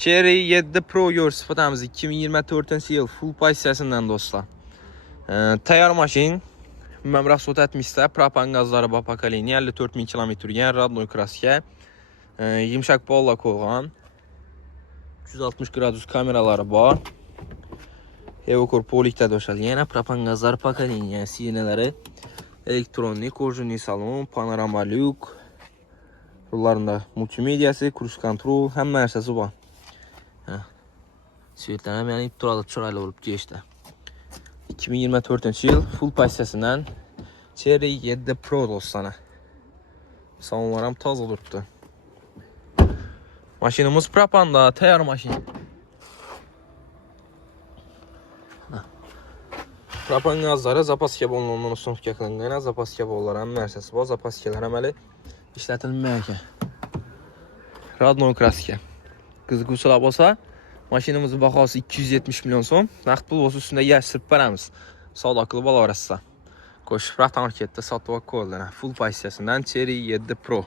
Cherry 7 Pro görsüfatamiz 2024-yıl full pozisiyasından dostlar. Tayyor maşin. Məmraq sot etmişsə, propan qazları bapakalini 54.000 km yəni radnoy kraska. Yumşaq bolla qoyğan. 360 gradus kameraları var. Evokor polikdə döşəl. Yəni propan qazları pakalini, yəni sineləri elektronik, orijinal salon, panorama lük. Bunlarında multimediası, cruise control, həmmə nərsəsi var. Svetlərəm yəni durada çıraylı olub geçdi. 2024 yıl full pozisiyasından Cherry 7 Pro dostlarına. Salonlarım taze durubdu. Maşinimiz propanda, tayyor maşin. Propan qazları zapaska bolundan sınıfga qılınğana zapaska bollarının nərsəsi var. Zapaskalar əməli işlətilməyək. Radno kraska. Qızı qusula bolsa maşinimizin baxası 270 milyon son. Naqd pul olsa üstündə yer sırp verəmiz. Sağda akıllı bala varasa. Qoşuq rəqtam marketdə satıb qoyulur. Full pozisiyasından Cherry 7 Pro.